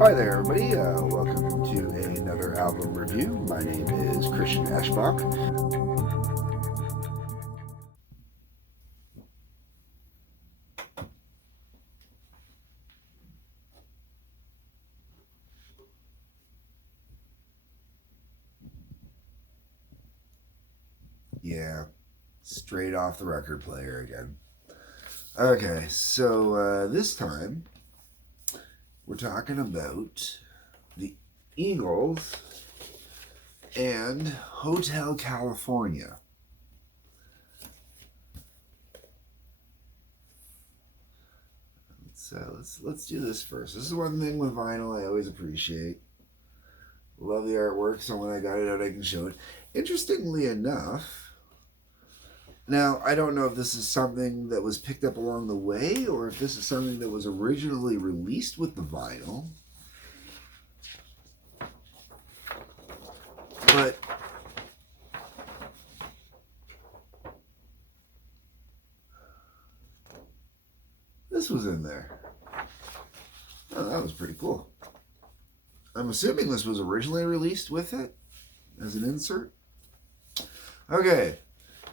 Hi there, everybody. Welcome to another album review. My name is Christian Eschbach. Yeah, straight off the record player again. Okay, so this time we're talking about the Eagles and Hotel California. So let's do this first. This is one thing with vinyl I always appreciate. Love the artwork, so when I got it out, I can show it. Interestingly enough, now I don't know if this is something that was picked up along the way or if this is something that was originally released with the vinyl. But this was in there. Oh, that was pretty cool. I'm assuming this was originally released with it as an insert. Okay,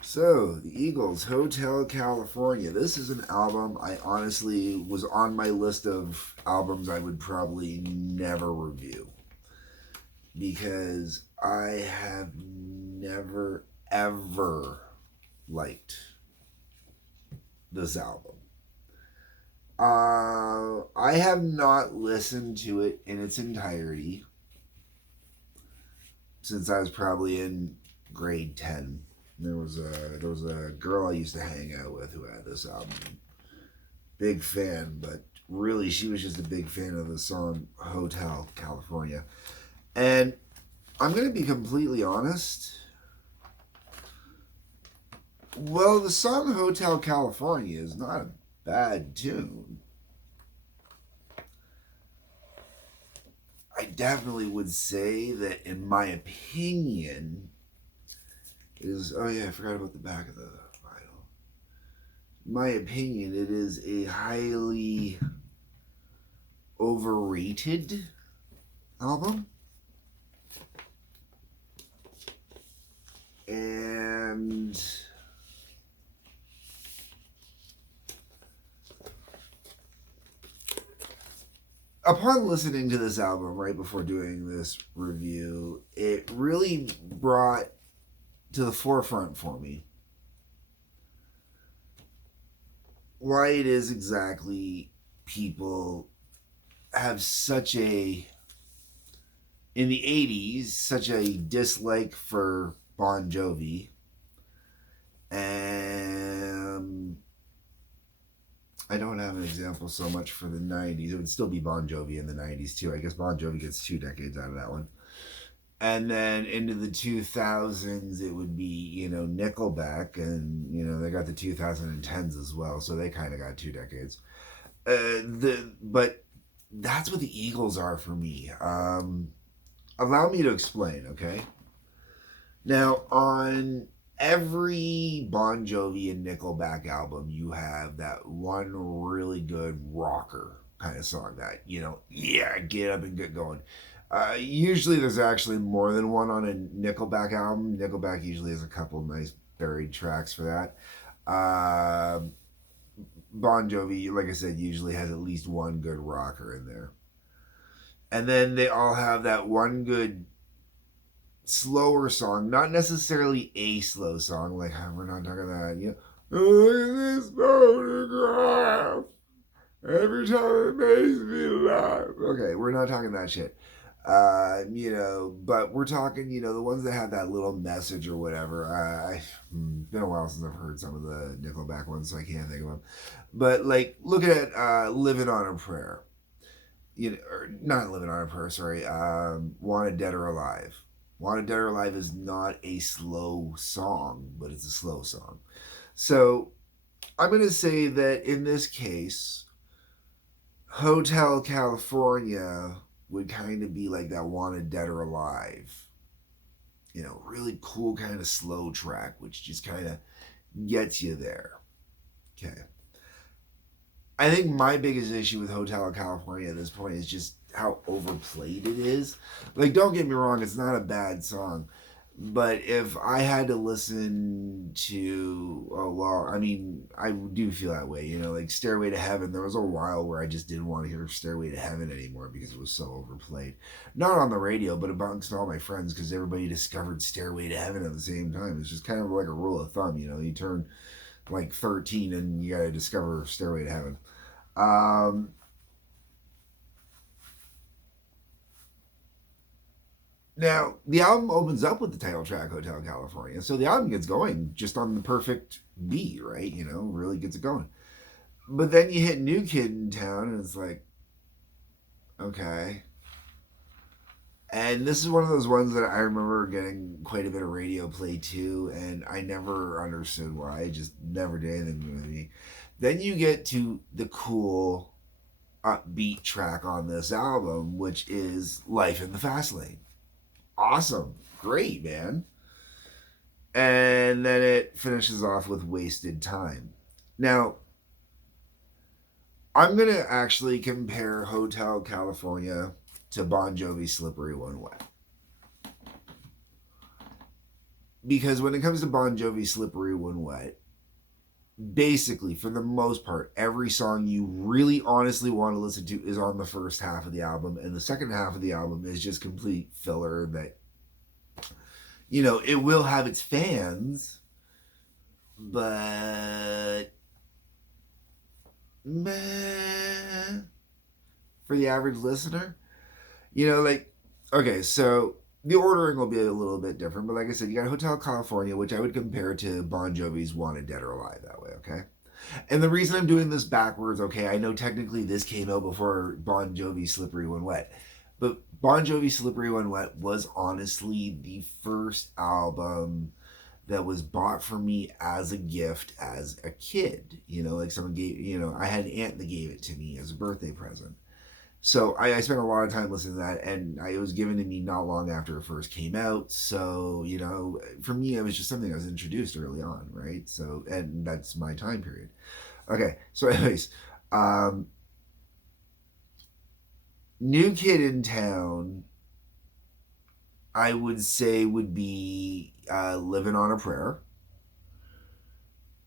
so the Eagles, Hotel California. This is an album I honestly was on my list of albums I would probably never review because I have never ever liked this album. I have not listened to it in its entirety since I was probably in grade 10. There was a girl I used to hang out with who had this album. Big fan, but really she was just a big fan of the song Hotel California. And I'm going to be completely honest. Well, the song Hotel California is not a bad tune. I definitely would say that, in my opinion, is oh yeah, I forgot about the back of the vinyl. In my opinion, it is a highly overrated album, and upon listening to this album right before doing this review, it really brought to the forefront for me why it is exactly people have such a, in the 80s, such a dislike for Bon Jovi. And I don't have an example so much for the 90s. It would still be Bon Jovi in the 90s too. I guess Bon Jovi gets 2 decades out of that one. And then into the 2000s, it would be, Nickelback. And, they got the 2010s as well. So they kind of got 2 decades. But that's what the Eagles are for me. Allow me to explain, okay? Now, on every Bon Jovi and Nickelback album, you have that one really good rocker kind of song that, yeah, get up and get going. Usually there's actually more than one on a Nickelback album. Nickelback usually has a couple nice buried tracks for that. Bon Jovi, like I said, usually has at least one good rocker in there. And then they all have that one good slower song, not necessarily a slow song, like we're not talking that, look at this photograph. Every time it makes me laugh. Okay, we're not talking that shit. But we're talking, the ones that have that little message or whatever. Been a while since I've heard some of the Nickelback ones, so I can't think of them. But like, look at "Living on a Prayer." Or not "Living on a Prayer." Sorry, "Wanted Dead or Alive." "Wanted Dead or Alive" is not a slow song, but it's a slow song. So I'm going to say that in this case, Hotel California would kind of be like that "Wanted Dead or Alive." Really cool kind of slow track, which just kind of gets you there. Okay. I think my biggest issue with Hotel California at this point is just how overplayed it is. Like, don't get me wrong, it's not a bad song. But if I had to listen to, oh, well, I mean, I do feel that way, you know, like Stairway to Heaven. There was a while where I just didn't want to hear Stairway to Heaven anymore because it was so overplayed. Not on the radio, but amongst all my friends because everybody discovered Stairway to Heaven at the same time. It's just kind of like a rule of thumb, you know, you turn like 13 and you got to discover Stairway to Heaven. Um, Now, the album opens up with the title track, Hotel California. So the album gets going just on the perfect beat, right? You know, really gets it going. But then you hit New Kid in Town, and it's like, okay. And this is one of those ones that I remember getting quite a bit of radio play too, and I never understood why. It just never did anything with me. Then you get to the cool, upbeat track on this album, which is Life in the Fast Lane. Awesome. Great, man. And then it finishes off with Wasted Time. Now, I'm going to actually compare Hotel California to Bon Jovi's Slippery When Wet. Because when it comes to Bon Jovi's Slippery When Wet, basically, for the most part, every song you really honestly want to listen to is on the first half of the album, and the second half of the album is just complete filler that, you know, it will have its fans, but meh, for the average listener. You know, like, okay, so the ordering will be a little bit different, but like I said, you got Hotel California, which I would compare to Bon Jovi's Wanted Dead or Alive that way, okay? And the reason I'm doing this backwards, okay, I know technically this came out before Bon Jovi's Slippery When Wet, but Bon Jovi's Slippery When Wet was honestly the first album that was bought for me as a gift as a kid. You know, like someone gave, you know, I had an aunt that gave it to me as a birthday present. So I spent a lot of time listening to that, and it was given to me not long after it first came out. So, you know, for me, it was just something I was introduced early on, right? So, and that's my time period. Okay, so anyways, um, New Kid in Town, I would say would be Living on a Prayer,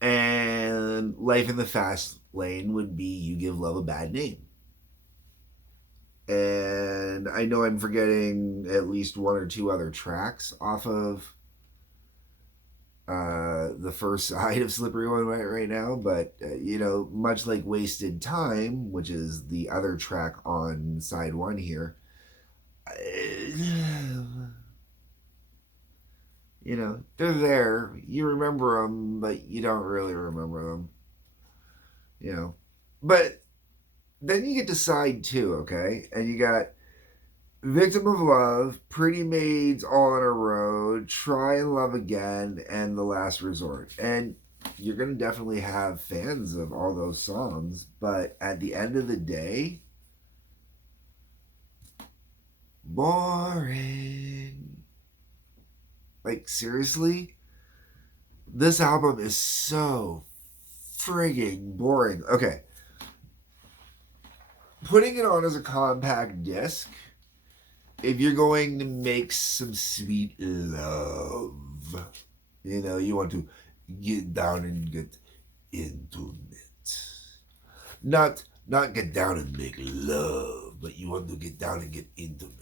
and Life in the Fast Lane would be You Give Love a Bad Name. And I know I'm forgetting at least one or two other tracks off of the first side of Slippery When Wet right now, but you know, much like Wasted Time, which is the other track on side one here, you know, they're there. You remember them, but you don't really remember them, you know. But then you get to side two, okay? And you got Victim of Love, Pretty Maids All on a Road, Try and Love Again, and The Last Resort. And you're going to definitely have fans of all those songs, but at the end of the day, boring. Like, seriously? This album is so frigging boring. Okay. Putting it on as a compact disc, if you're going to make some sweet love, you know, you want to get down and get intimate. Not get down and make love, but you want to get down and get intimate.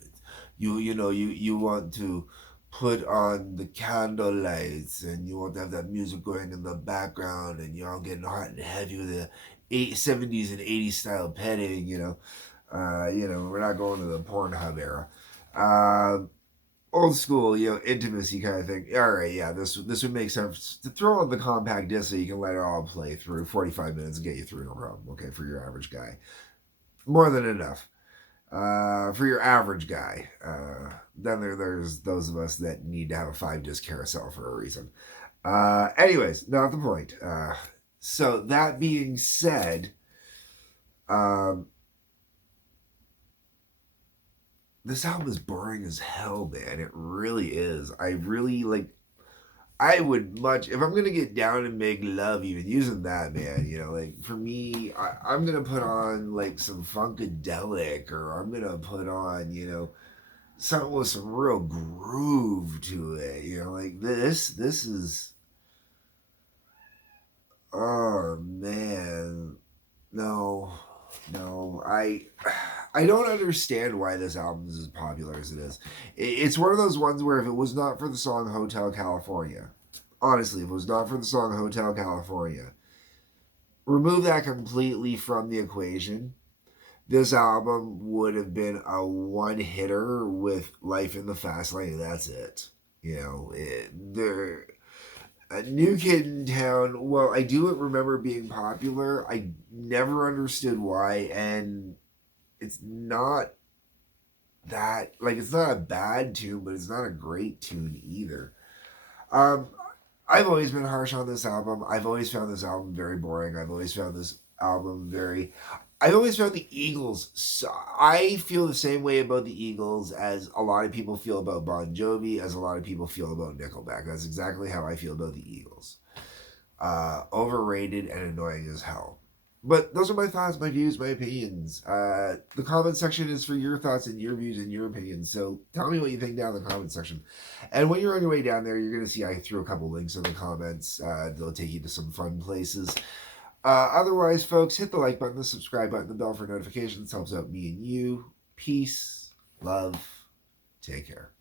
You want to put on the candle lights and you want to have that music going in the background and you're all getting hot and heavy with the 70s and 80s style petting, you know, we're not going to the Pornhub era. Uh, Old school, you know, intimacy kind of thing. All right, yeah, this would make sense to throw on the compact disc so you can let it all play through 45 minutes and get you through, no problem. Okay, for your average guy, more than enough. For your average guy, then there's those of us that need to have a 5 disc carousel for a reason. Anyways, not the point. So that being said, um, this album is boring as hell, man. It really is. I really like. I would much if I'm gonna get down and make love, even using that, man. You know, like for me, I'm gonna put on like some funkadelic, or I'm gonna put on, something with some real groove to it. You know, like this. This is, oh man, no, no. I don't understand why this album is as popular as it is. It's one of those ones where if it was not for the song Hotel California, honestly, if it was not for the song Hotel California, remove that completely from the equation. This album would have been a one hitter with Life in the Fast Lane. That's it. There. New Kid in Town. Well, I do remember being popular. I never understood why, and it's not that like it's not a bad tune, but it's not a great tune either. Um, I've always been harsh on this album. I've always found this album very boring. I've always found this album very. I've always found the Eagles. So I feel the same way about the Eagles as a lot of people feel about Bon Jovi, as a lot of people feel about Nickelback. That's exactly how I feel about the Eagles. Overrated and annoying as hell. But those are my thoughts, my views, my opinions. The comment section is for your thoughts and your views and your opinions. So tell me what you think down in the comment section. And when you're on your way down there, you're going to see I threw a couple links in the comments. They'll take you to some fun places. Otherwise, folks, hit the like button, the subscribe button, the bell for notifications. Helps out me and you. Peace, love, take care.